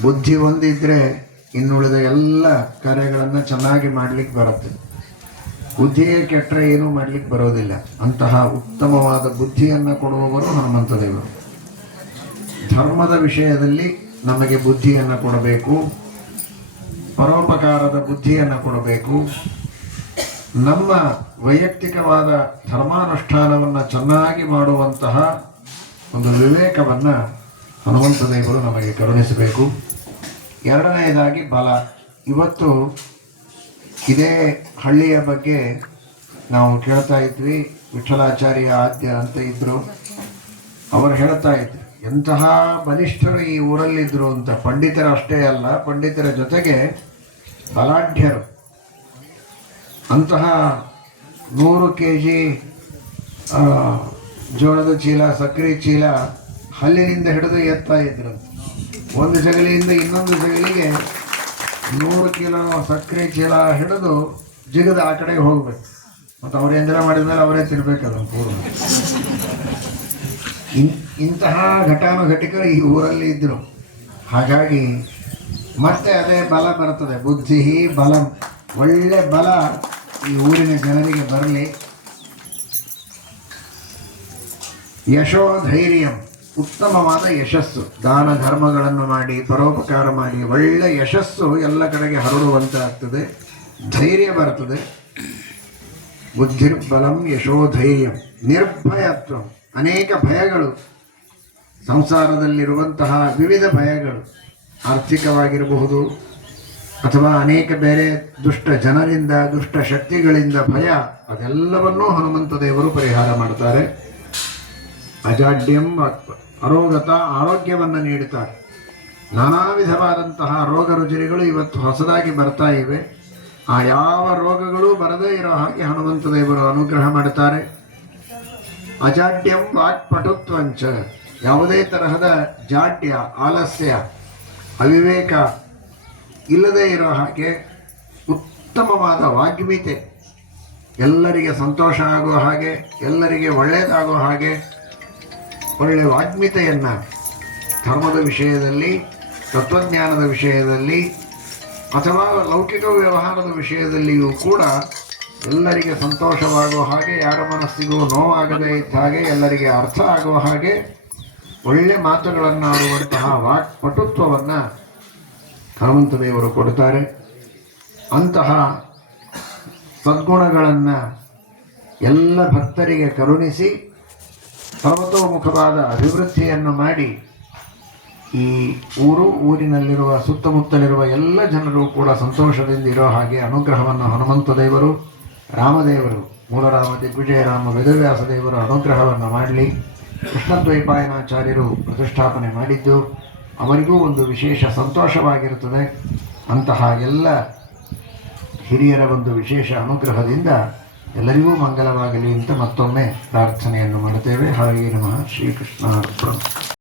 ಬುದ್ಧಿ ಒಂದಿದ್ರೆ ಇನ್ನುಳಿದ ಎಲ್ಲ ಕಾರ್ಯಗಳನ್ನು ಚೆನ್ನಾಗಿ ಮಾಡಲಿಕ್ಕೆ ಬರುತ್ತೆ. ಬುದ್ಧಿಯೇ ಕೆಟ್ಟರೆ ಏನೂ ಮಾಡಲಿಕ್ಕೆ ಬರೋದಿಲ್ಲ. ಅಂತಹ ಉತ್ತಮವಾದ ಬುದ್ಧಿಯನ್ನು ಕೊಡುವವರು ಹನುಮಂತ ದೇವರು. ಧರ್ಮದ ವಿಷಯದಲ್ಲಿ ನಮಗೆ ಬುದ್ಧಿಯನ್ನು ಕೊಡಬೇಕು, ಪರೋಪಕಾರದ ಬುದ್ಧಿಯನ್ನು ಕೊಡಬೇಕು. ನಮ್ಮ ವೈಯಕ್ತಿಕವಾದ ಧರ್ಮಾನುಷ್ಠಾನವನ್ನು ಚೆನ್ನಾಗಿ ಮಾಡುವಂತಹ ಒಂದು ವಿವೇಕವನ್ನು ಹನುಮಂತ ದೇವರು ನಮಗೆ ಕರುಣಿಸಬೇಕು. ಎರಡನೆಯದಾಗಿ ಬಲ. ಇವತ್ತು ಇದೇ ಹಳ್ಳಿಯ ಬಗ್ಗೆ ನಾವು ಕೇಳ್ತಾ ಇದ್ವಿ. ವಿಠಲಾಚಾರ್ಯ ಆದ್ಯ ಅಂತ ಇದ್ದರು. ಅವರು ಹೇಳ್ತಾ ಇದ್ರು ಎಂತಹ ಬಲಿಷ್ಠರು ಈ ಊರಲ್ಲಿದ್ದರು ಅಂತ. ಪಂಡಿತರು ಅಷ್ಟೇ ಅಲ್ಲ, ಪಂಡಿತರ ಜೊತೆಗೆ ಬಲಾಢ್ಯರು. ಅಂತಹ 100 kg ಜೋಳದ ಚೀಲ, ಸಕ್ಕರೆ ಚೀಲ ಹಲ್ಲಿನಿಂದ ಹಿಡಿದು ಎತ್ತಾ ಇದ್ರು. ಒಂದು ಜಗಲಿಯಿಂದ ಇನ್ನೊಂದು ಜಗಲಿಗೆ 100 kg ಸಕ್ಕರೆ ಚೀಲ ಹಿಡಿದು ಜಿಗದ ಆ ಕಡೆಗೆ ಹೋಗ್ಬೇಕು. ಮತ್ತು ಅವ್ರು ಎಂಜಲ ಮಾಡಿದ ಮೇಲೆ ಅವರೇ ತಿನ್ಬೇಕು ಅದನ್ನು ಪೂರ್ಣ. ಇಂತಹ ಘಟಾನುಘಟಿಕರು ಈ ಊರಲ್ಲಿ ಇದ್ದರು. ಹಾಗಾಗಿ ಮತ್ತೆ ಅದೇ ಬಲ ಬರ್ತದೆ. ಬುದ್ಧಿ ಬಲ, ಒಳ್ಳೆ ಬಲ ಈ ಊರಿನ ಜನರಿಗೆ ಬರಲಿ. ಯಶೋಧೈರ್ಯಂ, ಉತ್ತಮವಾದ ಯಶಸ್ಸು. ದಾನ ಧರ್ಮಗಳನ್ನು ಮಾಡಿ, ಪರೋಪಕಾರ ಮಾಡಿ ಒಳ್ಳೆ ಯಶಸ್ಸು ಎಲ್ಲ ಕಡೆಗೆ ಹರಡುವಂತಾಗ್ತದೆ. ಧೈರ್ಯ ಬರ್ತದೆ. ಬುದ್ಧಿರ್ಬಲಂ ಯಶೋಧೈರ್ಯಂ. ನಿರ್ಭಯತ್ವ, ಅನೇಕ ಭಯಗಳು ಸಂಸಾರದಲ್ಲಿರುವಂತಹ ವಿವಿಧ ಭಯಗಳು, ಆರ್ಥಿಕವಾಗಿರಬಹುದು ಅಥವಾ ಅನೇಕ ಬೇರೆ ದುಷ್ಟ ಜನರಿಂದ, ದುಷ್ಟ ಶಕ್ತಿಗಳಿಂದ ಭಯ, ಅದೆಲ್ಲವನ್ನೂ ಹನುಮಂತ ದೇವರು ಪರಿಹಾರ ಮಾಡ್ತಾರೆ. ಅಜಾಡ್ಯಂ ಅರೋಗತ, ಆರೋಗ್ಯವನ್ನು ನೀಡುತ್ತಾರೆ. ನಾನಾ ವಿಧವಾದಂತಹ ರೋಗ ರುಜಿನಗಳು ಇವತ್ತು ಹೊಸದಾಗಿ ಬರ್ತಾ ಇವೆ. ಆ ಯಾವ ರೋಗಗಳು ಬರದೇ ಇರೋ ಹಾಗೆ ಹನುಮಂತ ದೇವರು ಅನುಗ್ರಹ ಮಾಡುತ್ತಾರೆ. ಅಜಾಡ್ಯಂ ವಾಕ್ಪಟುತ್ವಂಚ, ಯಾವುದೇ ತರಹದ ಜಾಡ್ಯ, ಆಲಸ್ಯ, ಅವಿವೇಕ ಇಲ್ಲದೇ ಇರೋ ಹಾಗೆ ಉತ್ತಮವಾದ ವಾಗ್ಮಿತೆ, ಎಲ್ಲರಿಗೆ ಸಂತೋಷ ಆಗುವ ಹಾಗೆ, ಎಲ್ಲರಿಗೆ ಒಳ್ಳೆಯದಾಗುವ ಹಾಗೆ ಒಳ್ಳೆಯ ವಾಗ್ಮಿತೆಯನ್ನು ಧರ್ಮದ ವಿಷಯದಲ್ಲಿ, ತತ್ವಜ್ಞಾನದ ವಿಷಯದಲ್ಲಿ ಅಥವಾ ಲೌಕಿಕ ವ್ಯವಹಾರದ ವಿಷಯದಲ್ಲಿಯೂ ಕೂಡ ಎಲ್ಲರಿಗೆ ಸಂತೋಷವಾಗುವ ಹಾಗೆ, ಯಾರ ಮನಸ್ಸಿಗೂ ನೋವಾಗದೇ ಇದ್ದ ಹಾಗೆ, ಎಲ್ಲರಿಗೆ ಅರ್ಥ ಆಗುವ ಹಾಗೆ ಒಳ್ಳೆ ಮಾತುಗಳನ್ನಾಡುವಂತಹ ವಾಕ್ಪಟುತ್ವವನ್ನು ಹನುಮಂತ ದೇವರು ಕೊಡುತ್ತಾರೆ. ಅಂತಹ ಸದ್ಗುಣಗಳನ್ನು ಎಲ್ಲ ಭಕ್ತರಿಗೆ ಕರುಣಿಸಿ ಸರ್ವತೋಮುಖವಾದ ಅಭಿವೃದ್ಧಿಯನ್ನು ಮಾಡಿ ಈ ಊರಿನಲ್ಲಿರುವ ಸುತ್ತಮುತ್ತಲಿರುವ ಎಲ್ಲ ಜನರು ಕೂಡ ಸಂತೋಷದಿಂದ ಇರೋ ಹಾಗೆ ಅನುಗ್ರಹವನ್ನು ಹನುಮಂತ ದೇವರು, ರಾಮದೇವರು, ಮೂಲರಾಮ ದಿಗ್ವಿಜಯರಾಮ ವೇದವ್ಯಾಸ ದೇವರು ಅನುಗ್ರಹವನ್ನು ಮಾಡಲಿ. ಕೃಷ್ಣದ್ವೈಪಾಯನಾಚಾರ್ಯರು ಪ್ರತಿಷ್ಠಾಪನೆ ಮಾಡಿದ್ದು ಅವರಿಗೂ ಒಂದು ವಿಶೇಷ ಸಂತೋಷವಾಗಿರುತ್ತದೆ. ಅಂತಹ ಎಲ್ಲ ಹಿರಿಯರ ಒಂದು ವಿಶೇಷ ಅನುಗ್ರಹದಿಂದ ಎಲ್ಲರಿಗೂ ಮಂಗಲವಾಗಲಿ ಅಂತ ಮತ್ತೊಮ್ಮೆ ಪ್ರಾರ್ಥನೆಯನ್ನು ಮಾಡುತ್ತೇವೆ. ಹರೇ ನಮಃ. ಶ್ರೀಕೃಷ್ಣ ಅರ್ಪಣಂ.